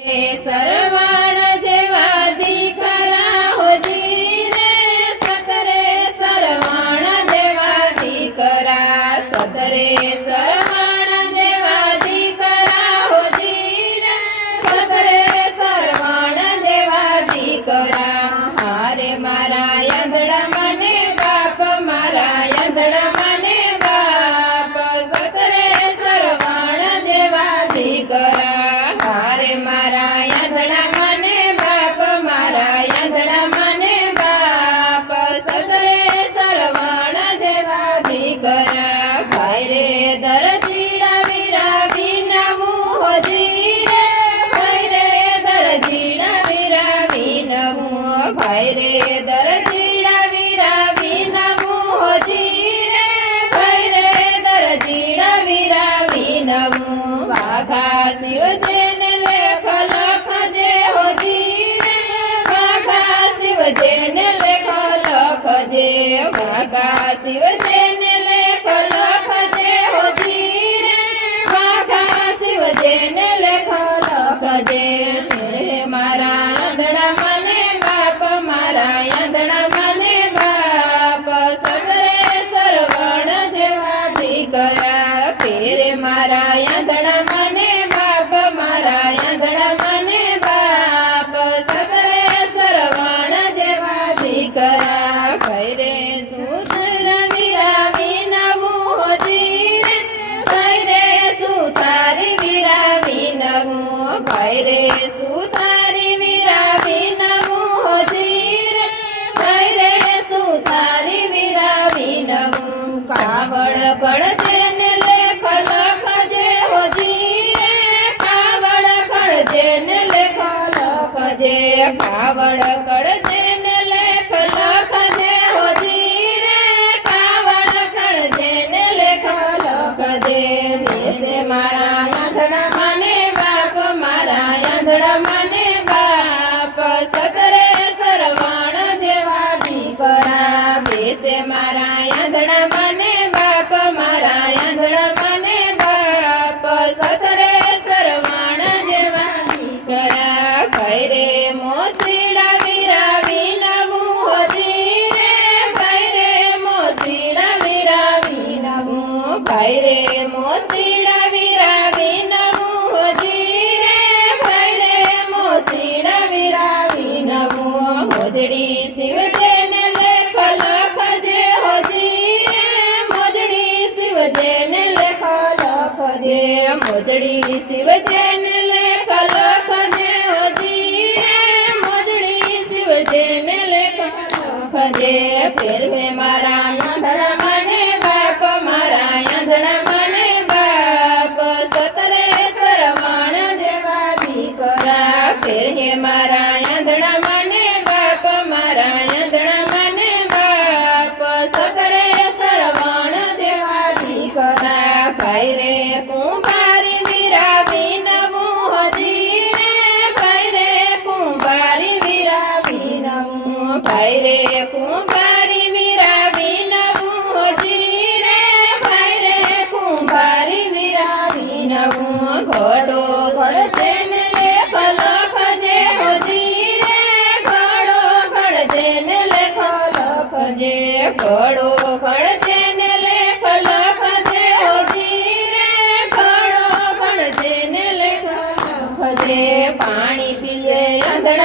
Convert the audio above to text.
સરવણ જેવા દીકરા હોજી રે સતરે સરવણ જેવા દીકરા સતરે સરવણ જેવા દીકરા હોજી રે સતરે સરવણ જેવા દીકરા હારે મારા યંદડા મને બાપ મારા યંદડા મને બાપ સતરે સરવણ જેવા દીકરા હારે મારા યંદડા મને બાપ મારા યંદડા મને બાપ સતરે સરવણ જેવા દીકરા ભાઈ રે દરજીડા વીરા વિનવું હોજી રે ભાઈ રે દરજીડા વીરા વિનવું ભાઈ રે દરજીડા વીરા વિનવું હોજી રે ભાઈ રે દરજીડા વીરા વિનવું વાઘા શિવજેને લેખ લખજે હોજી રે વાઘા શિવજેને લેખ લખજે વાઘા શિવજેને લેખ લખજે હોજી રે વાઘા શિવજેને લેખ લખજે મેરે મારા યંદડા મને બાપ મારા યંદડા મને બાપ સતરે સરવણ જેવા દીકરા પેરે મારા યંદડા મને બાપ મારા યંદડા મને બાપ સતરે સરવણ જેવા દીકરા ભાઈ રે સુતર વીરા વિનવું હોજી રે ભાઈ રે સુતારી વીરા વિનવું ભાઈ રે સુતારી વીરા વિનવું હોજી રે ભાઈ રે સુતારી વીરા વિનવું કાવડ કળજે ને લેખ લખજે હોજી રે કાવડ કળજે ને લેખ લખજે કાવડ કળજે ને લેખ લખજે હોજી રે કાવડ કળજે ને લેખ લખજે દેશે મારા યંદડા મને બાપ મારા યંદડા મને બાપ સતરે સરવણ જેવા દીકરા બેસે મારા યંદડા મને બાપ મારા યંદડા મને બાપ સતરે સરવણ જેવા દીકરા ભાઈ રે મોસીડા વીરા વિનવું હોજી રે ભાઈ રે મોસીડા વીરા વિનવું ભાઈ રે મોસીડા વીરા વિનવું હોજી રે ભાઈ રે મોસીડા વીરા વિનવું મોજડી શિવજેને લેખ લખજે હોજી રે મોજડી શિવજેને લેખ લખજે મોજડી શિવજેને લેખ લખજે હોજી રે મોજડી શિવજેને લેખ લખજે ફેરસે મારા યંદડા મને બાપ મારા યંદડા મને બાપ સતરે સરવણ જેવા દીકરા ફેરહે મારા યંદડા મને બાપ મારા યંદડા મને બાપ સતરે સરવણ જેવા દીકરા ભાઈ રે કુંભારી વીરા વિનવું હોજી રે ભાઈ રે કુંભારી વીરા વિનવું ભાઈ રે કુંભારી વીરા વિનવું હોજી રે ભાઈ રે કુંભારી વીરા વિનવું ઘોડો ઘડજે ને લેખ લખજે હોજી રે ઘોડો ઘડજે ને લેખ લખજે ઘોડો ઘડજે ને લેખ લખજે હોજી રે ઘોડો ઘડજે ને લેખ લખજે પાણી પીજે યંદડા